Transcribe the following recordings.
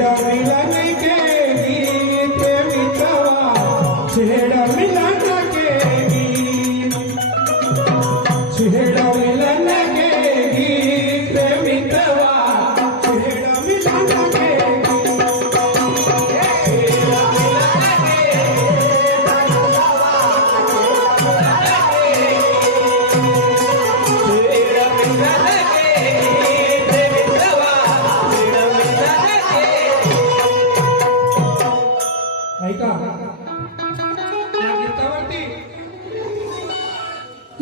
छेड़ा मिलन के गीत मितवा छेड़ा मिलन के गीत छेड़ा मिलन के गीत मितवा छेड़ा मिलन के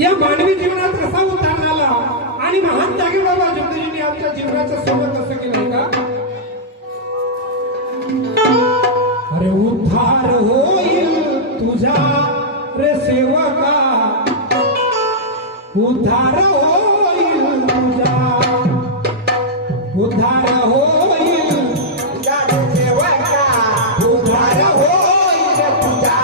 या मानवी जीवनात कसा उतार आला आणि महान त्यागी बाबा जगदीजींनी आमच्या जीवनाचं सोबत असं केलं का? अरे उद्धार होईल तुझा रे सेवका उद्धार होईल तुझा उद्धार होईल तुझा रे सेवका उद्धार होईल तुझा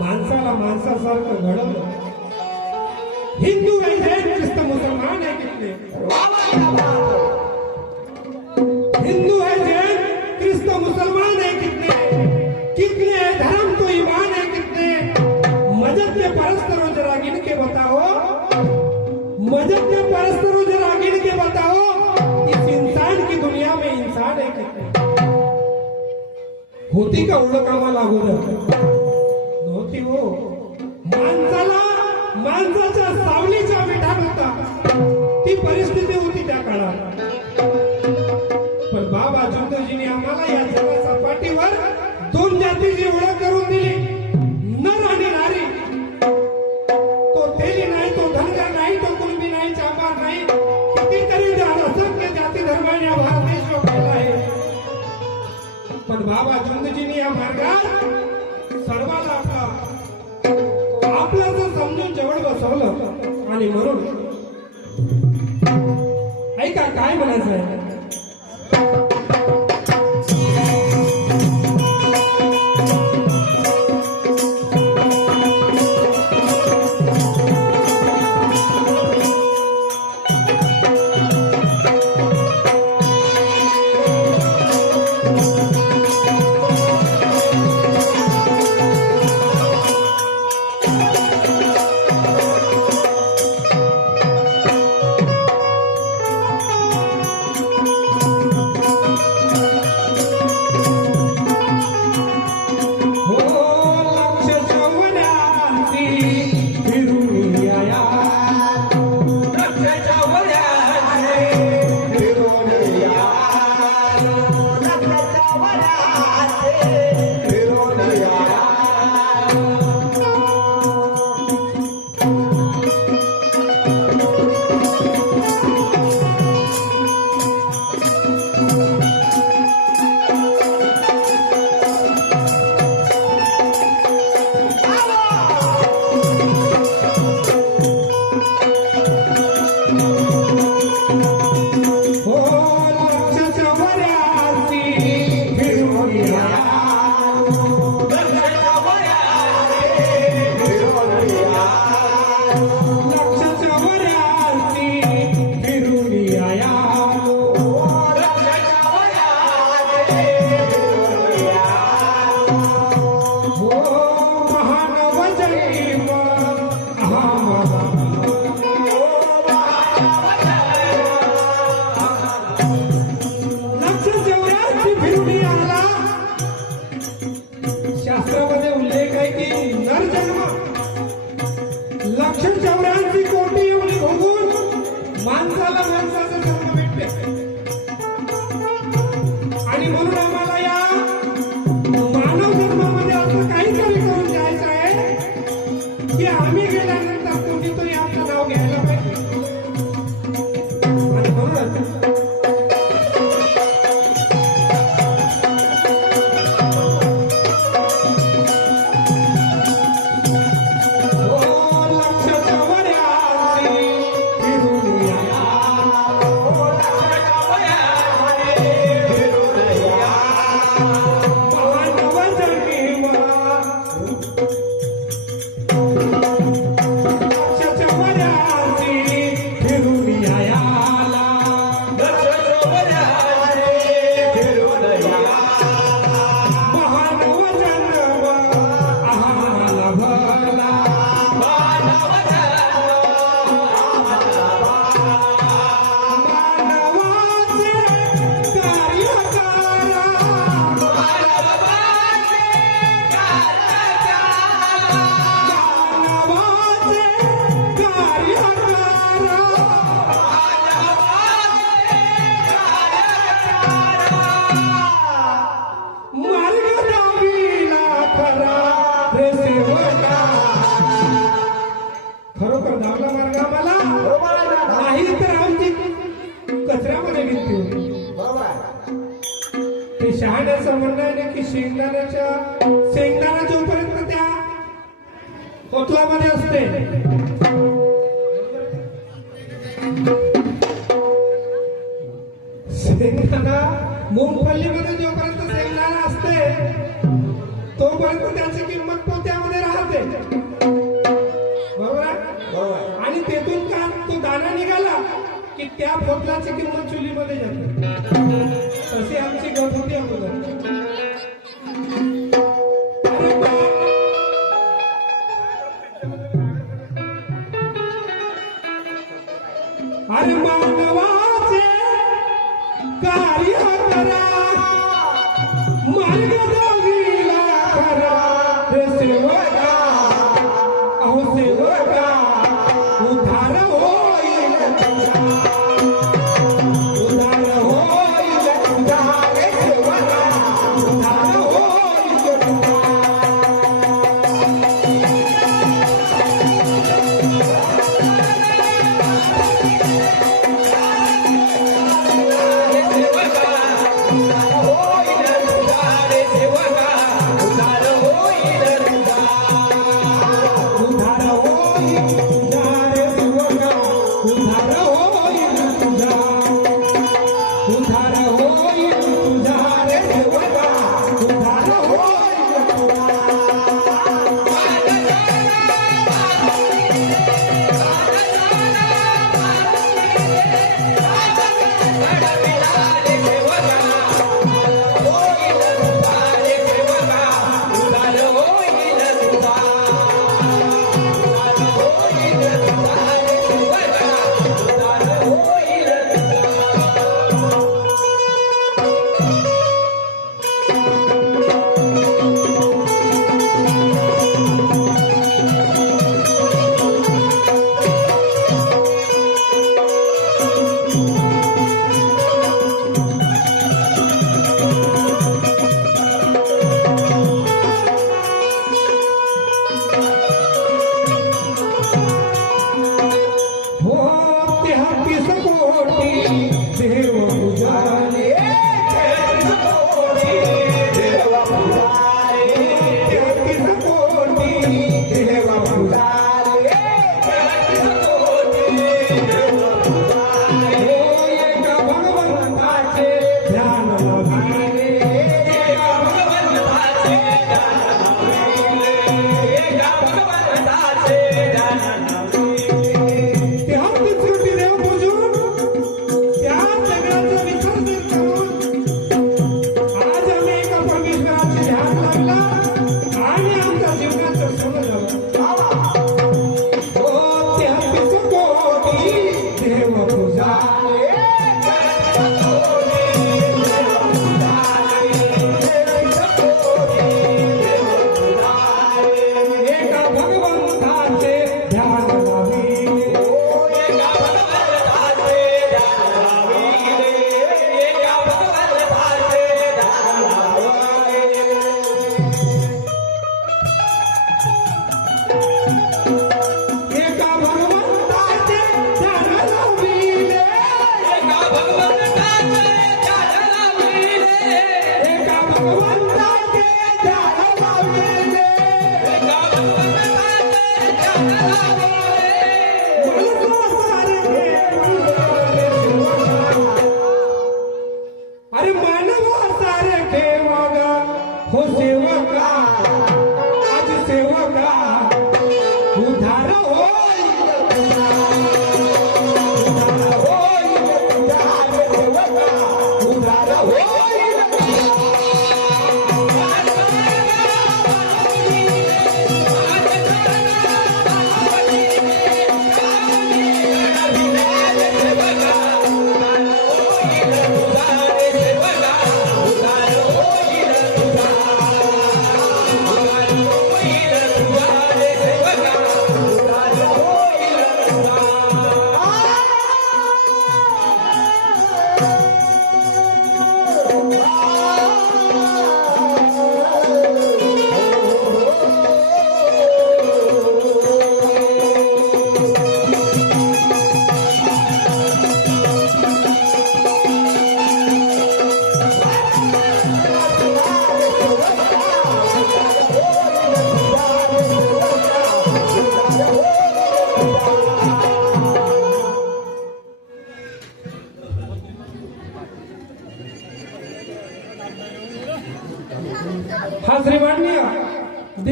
माणसाला माणसासारखं घडवलं. हिंदू है जैन ख्रिस्त मुसलमान है कितने हिंदू है जैन ख्रिस्त मुसलमान है कितने कितने धर्म तो ईमान है कितने मजहब के परस्तरों जरा गिन के बताओ मजहब के परस्तरों जरा गिन के बताओ इस इंसान की दुनिया में इंसान है कितने होती का उलट कामाला अगोदर नव्हती हो माणसाला माणसाच्या सावलीचा विठार होता ती परिस्थिती होती त्या काळात. पण बाबा जगदीजींनी आम्हाला या जगाच्या पाठीवर दोन जातीची ओळख करून दिली नर आणि नारी. तो तेली नाही तो धनगर नाही तो कुणबी नाही चांभार नाही कितीतरी असंख्य जाती धर्माने हा भारत देश लोकला आहे. पण बाबा जगदीजींनी या मार्गात सर्वाला आपलं समजून जवळ बसवलं आणि म्हणून ऐका काय म्हणायचं आहे. हो लक्षाच्या वऱ्याची फिरून या लक्षाच्या वऱ्याची फिरून या हो महानव जन्म हा लक्ष जेवढ्याची फिरुनी आला शास्त्रामध्ये उल्लेख आहे की नरजन्म लक्ष चौऱ्यांची कोटी एवढी भोगून माणसाला माणसाचा जन्म भेटते आणि म्हणून आम्हाला या मानव जन्मामध्ये असं काहीतरी करून द्यायचं आहे की आम्ही गेल्यानंतर कोणीतरी आपलं नाव घ्यायला पाहिजे आणि म्हणूनच खरोखर धावला मार्ग आम्हाला नाही तर आमची कचऱ्यामध्ये गिनती होती ते शहाण्याचं म्हणणं आहे की शेंगदाणा जोपर्यंत त्या पोतलामध्ये असते शेंगदाणा मुंगफल्लीमध्ये जोपर्यंत शेंगदाणा असते तोपर्यंत त्याची किंमत पोत्यामध्ये राहते बरोबर आहे आणि तेथून का तो दाणा निघाला की त्या पोतलाची किंमत चुलीमध्ये जाते तशी आमची गत होती अगोदर अरे मानवाचे कार्य करा मार्ग दाविला करा रे सेवका अहो सेवका उद्धार होईल उद्धार होईल उद्धार सेवका उद्धार होईल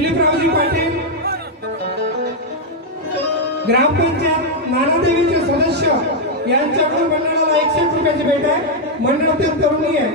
दिलीपरावजी पाटील ग्रामपंचायत नानादेवीचे सदस्य यांच्याकडून मंडळाला 61 रुपयाची भेट आहे. मंडळातील तरुणी आहे.